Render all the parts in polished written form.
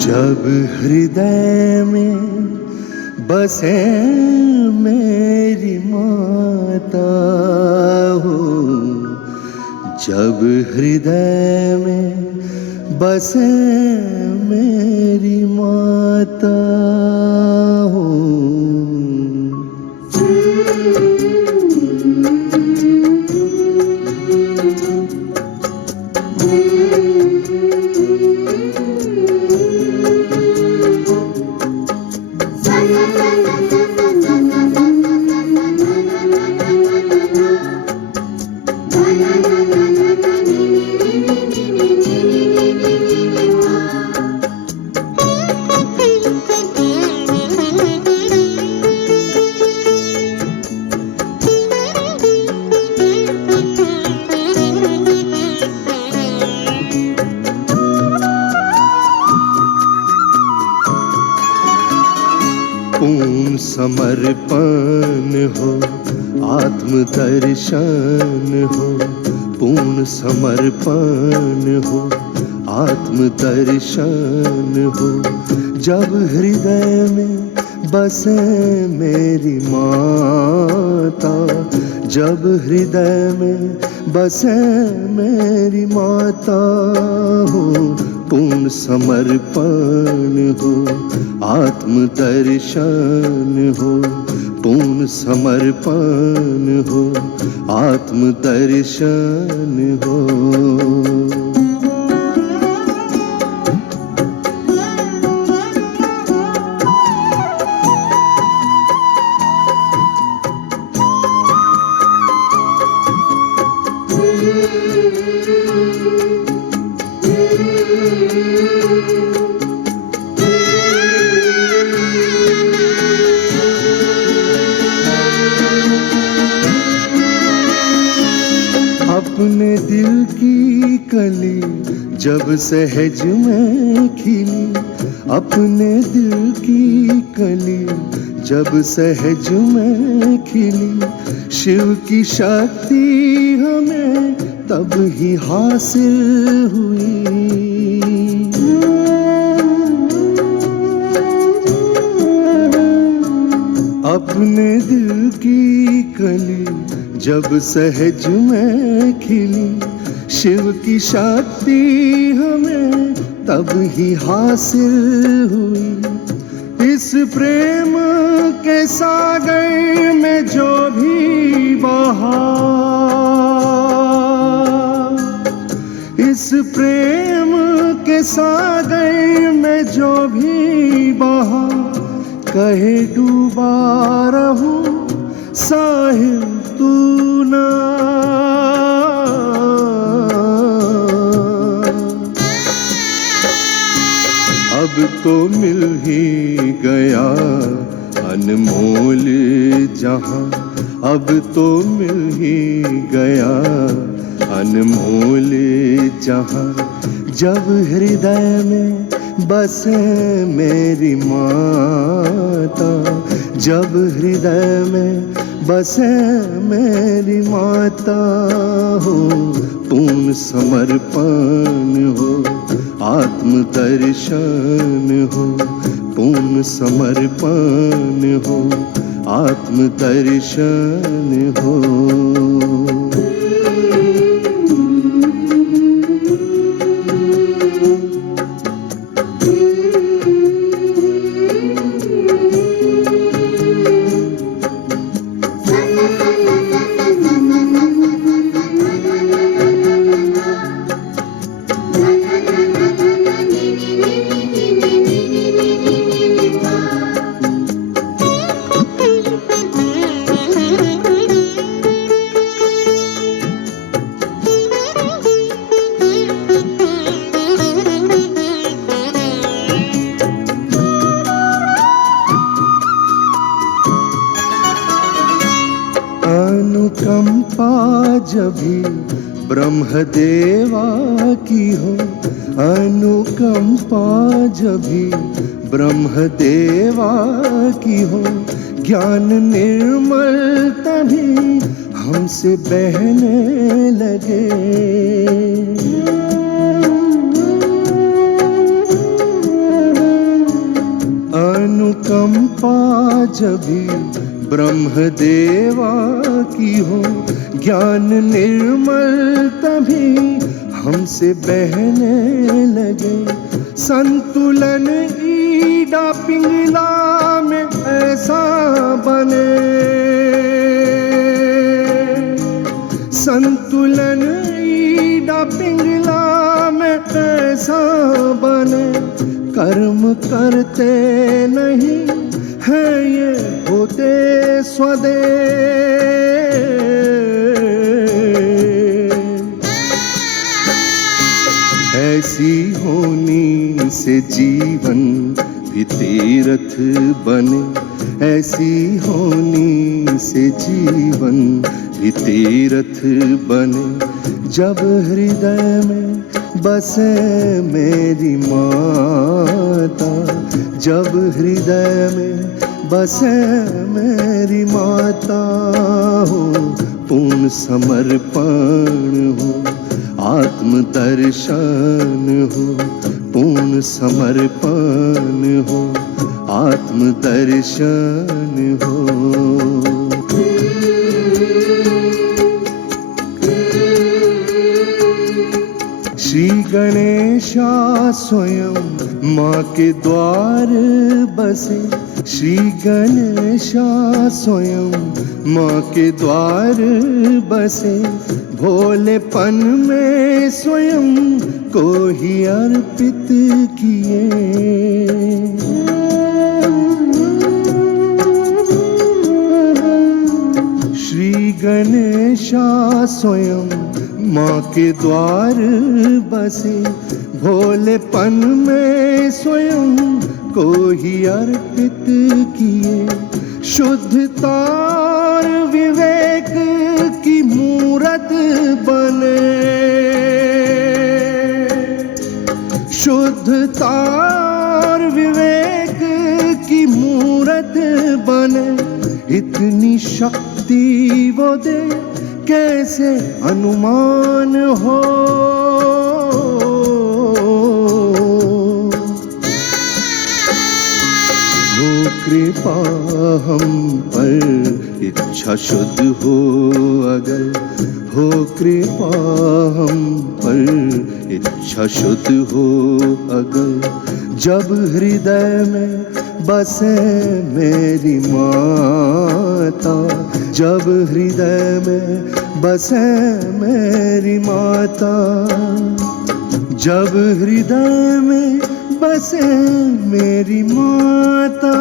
जब हृदय में बसे मेरी माता हो, जब हृदय में बसे मेरी माता हो। पूर्ण समर्पण हो, आत्मदर्शन हो, पूर्ण समर्पण हो, आत्मदर्शन हो। जब हृदय में बसे मेरी माता, जब हृदय में बसे मेरी माता हो, पूर्ण समर्पण हो, आत्मदर्शन हो, पूर्ण समर्पण हो, आत्मदर्शन हो। अपने दिल की कली जब सहज में खिली, अपने दिल की कली जब सहज में खिली, शिव की शक्ति हमें तब ही हासिल हुई। अपने दिल की कली जब सहज में खिली, शिव की शक्ति हमें तब ही हासिल हुई। इस प्रेम के सागर में जो भी बहा, इस प्रेम के सागर में जो भी बहा, कहे डूबा रहूं साहिल तू ना। अब तो मिल ही गया अनमोल जहां, अब तो मिल ही गया अनमोल जहां। जब हृदय में बसे मेरी माता, जब हृदय में बसे मेरी माता हो, पूर्ण समर्पण हो, आत्मदर्शन हो, पूर्ण समर्पण हो, आत्मदर्शन हो। अनुकंपा जभी ब्रह्मदेवा की हो, अनुकंपा जभी ब्रह्मदेवा की हो, ज्ञान निर्मल तभी हमसे बहने लगे। जब भी ब्रह्मदेवा की हो ज्ञान निर्मल तभी हमसे बहने लगे। संतुलन ईडा पिंगला में ऐसा बने, संतुलन ईडा पिंगला में ऐसा बने। कर्म करते नहीं है ये होते स्वदेश। ऐसी होनी से जीवन भी तीर्थ बने, ऐसी होनी से जीवन भी तीर्थ बने। जब हृदय में बसे मेरी माता, जब हृदय में बसे मेरी माता हो, पूर्ण समर्पण हो, आत्म दर्शन हो, पूर्ण समर्पण हो, आत्म दर्शन हो। श्री गणेशा स्वयं माँ के द्वार बसे, श्री गणेशा स्वयं माँ के द्वार बसे। भोलेपन में स्वयं को ही अर्पित किए। श्री गणेशा स्वयं माँ के द्वार बसे, भोलेपन में स्वयं को ही अर्पित किए। शुद्धता और विवेक की मूरत बने, शुद्धता और विवेक की मूरत बने। इतनी शक्ति वो दे कैसे अनुमान हो। हो कृपा हम पर इच्छा शुद्ध हो अगर, हो कृपा हम पर इच्छा शुद्ध हो अगर। जब हृदय में बसे मेरी माता, जब हृदय में बसे मेरी माता, जब हृदय में बसे मेरी माता,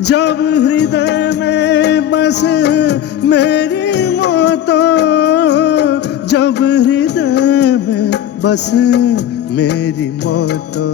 जब हृदय में बसे मेरी माता, जब हृदय में बसे मेरी माता।